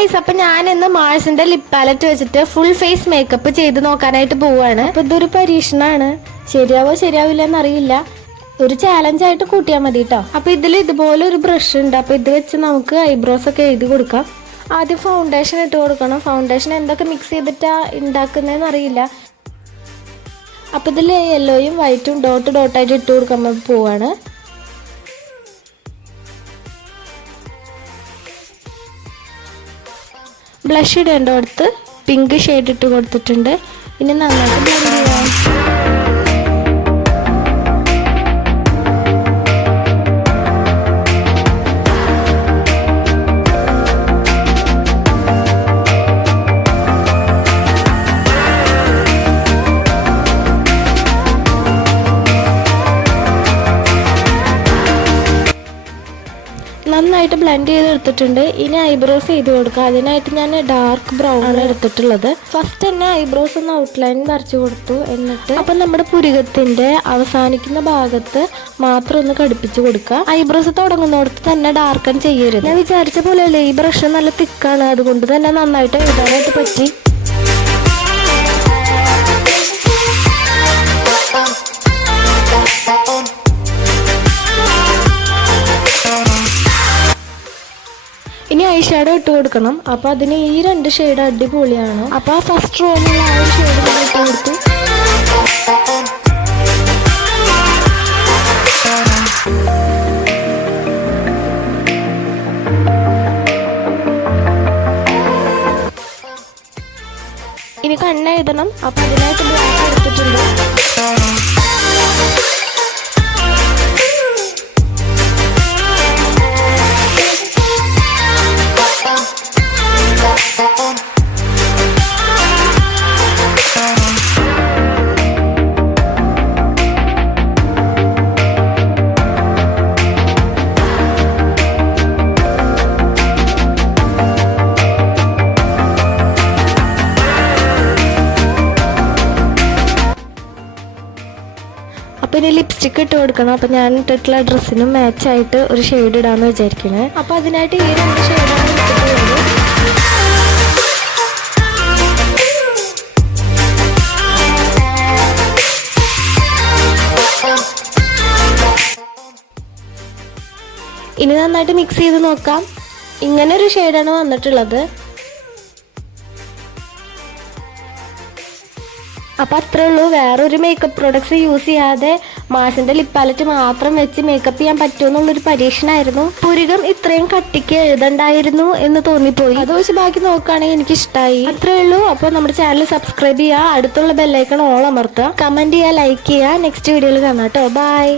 Guys, അപ്പൊ ഞാൻ ഇന്ന് മാഴ്സിന്റെ ലിപ് പാലറ്റ് വെച്ചിട്ട് ഫുൾ ഫേസ് മേക്കപ്പ് ചെയ്ത് നോക്കാനായിട്ട് പോവാണ്. അപ്പൊ ഇതൊരു പരീക്ഷണമാണ്. ശരിയാവോ ശരിയാവില്ല എന്നറിയില്ല. ഒരു ചാലഞ്ച് ആയിട്ട് കൂട്ടിയാൽ മതി കേട്ടോ. അപ്പൊ ഇതിൽ ഇതുപോലെ ഒരു ബ്രഷ് ഉണ്ട്. അപ്പൊ ഇത് വെച്ച് നമുക്ക് ഐബ്രോസ് ഒക്കെ എഴുതി കൊടുക്കാം. ആദ്യം ഫൗണ്ടേഷൻ ഇട്ട് കൊടുക്കണം. ഫൗണ്ടേഷൻ എന്തൊക്കെ മിക്സ് ചെയ്തിട്ടാ ഉണ്ടാക്കുന്നതെന്ന് അറിയില്ല. അപ്പൊ ഇതിൽ യെല്ലോയും വൈറ്റും ഡോട്ട് ഡോട്ടായിട്ട് ഇട്ട് കൊടുക്കാൻ പോവാണ്. ബ്ലഷ് ഇടേണ്ടടുത്ത് പിങ്ക് ഷെയ്ഡ് ഇട്ട് കൊടുത്തിട്ടുണ്ട്. ഇനി നന്നായിട്ട് ബ്ലെൻഡ് ചെയ്യാം. നന്നായിട്ട് ബ്ലെൻഡ് ചെയ്തെടുത്തിട്ടുണ്ട്. ഇനി ഐബ്രോസ് ചെയ്ത് കൊടുക്കുക. അതിനായിട്ട് ഞാൻ ഡാർക്ക് ബ്രൗൺ ആണ് എടുത്തിട്ടുള്ളത്. ഫസ്റ്റ് തന്നെ ഐബ്രോസ് ഒന്ന് ഔട്ട്ലൈൻ വരച്ചു കൊടുത്തു. എന്നിട്ട് അപ്പം നമ്മുടെ പുരികത്തിന്റെ അവസാനിക്കുന്ന ഭാഗത്ത് മാത്രം ഒന്ന് കടുപ്പിച്ച് കൊടുക്കുക. ഐബ്രോസ് തുടങ്ങുന്നിടത്ത് തന്നെ ഡാർക്കൺ ചെയ്യരുത്. ഞാൻ വിചാരിച്ച പോലെയല്ലേ, ഈ ബ്രഷ് നല്ല തിക്കാണ്. അതുകൊണ്ട് തന്നെ നന്നായിട്ട് എഴുതാനായിട്ട് പറ്റി. ഇനി ഐ ഷാഡോ ഇട്ട് കൊടുക്കണം. അപ്പൊ അതിന് ഈ രണ്ട് ഷെയ്ഡ് അടിപൊളിയാണ്. അപ്പൊ ആ ഫസ്റ്റ് റോയിലുള്ള ആ ഒരു ഷെയ്ഡ് ഞാൻ ഇട്ട് കൊടുത്തു. ഇനി കണ്ണെഴുതണം. അപ്പൊ അതിനായിട്ട് ബ്ലാക്ക് എടുത്തിട്ടുണ്ട്. അപ്പൊ ഇനി ലിപ്സ്റ്റിക് ഇട്ട് കൊടുക്കണം. അപ്പൊ ഞാൻ ഇട്ടിട്ടുള്ള ഡ്രസ്സിനും മാച്ച് ആയിട്ട് ഒരു ഷെയ്ഡ് ഇടാന്ന് വിചാരിക്കുന്നത്. അപ്പൊ അതിനായിട്ട് ഈ രണ്ട് ഷെയ്ഡാണ് ഇട്ടിട്ടുള്ളത്. ഇനി നന്നായിട്ട് മിക്സ് ചെയ്ത് നോക്കാം. ഇങ്ങനെ ഒരു ഷെയ്ഡാണ് വന്നിട്ടുള്ളത്. അപ്പം അത്രേ ഉള്ളൂ. വേറൊരു മേക്കപ്പ് പ്രോഡക്ട്സ് യൂസ് ചെയ്യാതെ മാഴ്സിന്റെ ലിപ് പാലറ്റ് മാത്രം വെച്ച് മേക്കപ്പ് ചെയ്യാൻ പറ്റുമെന്നുള്ളൊരു പരീക്ഷണമായിരുന്നു. പുരികം ഇത്രയും കട്ടിക്ക് എഴുതണ്ടായിരുന്നു എന്ന് തോന്നിപ്പോയി. അത് വെച്ച് ബാക്കി നോക്കുകയാണെങ്കിൽ എനിക്ക് ഇഷ്ടമായി. അത്രേ ഉള്ളൂ. അപ്പോൾ നമ്മുടെ ചാനൽ സബ്സ്ക്രൈബ് ചെയ്യുക, അടുത്തുള്ള ബെല്ലൈക്കൺ ഓൾ അമർത്തുക, കമന്റ് ചെയ്യുക, ലൈക്ക് ചെയ്യുക. നെക്സ്റ്റ് വീഡിയോയിൽ കാണാം കേട്ടോ. ബൈ.